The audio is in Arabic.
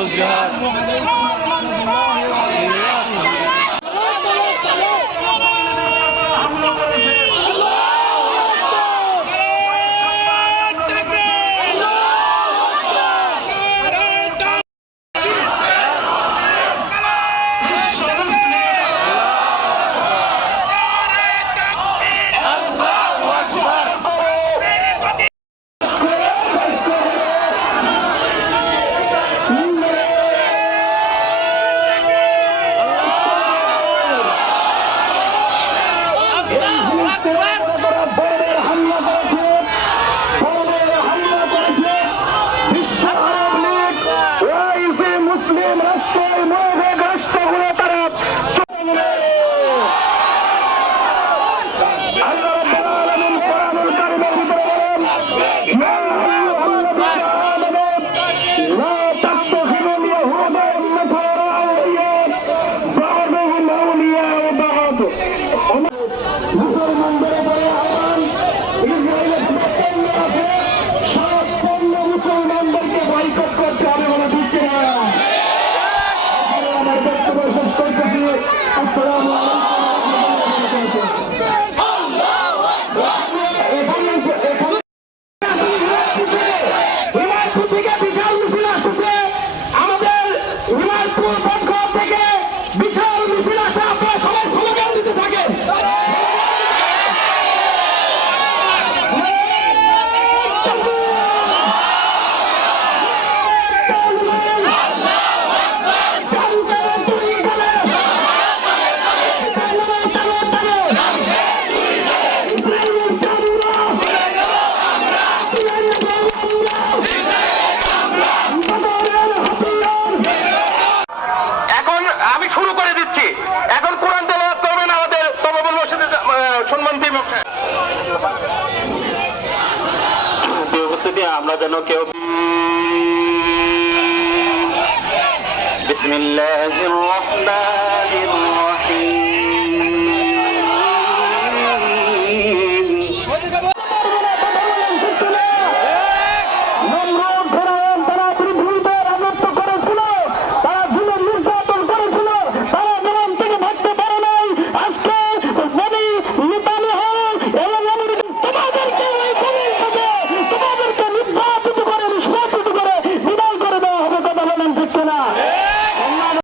Al-Jihad! রাষ্ট্রের হামলা করেছে Michael. প্রস্তুতি আমরা যেন কেউ بسم الله الرحمن الرحيم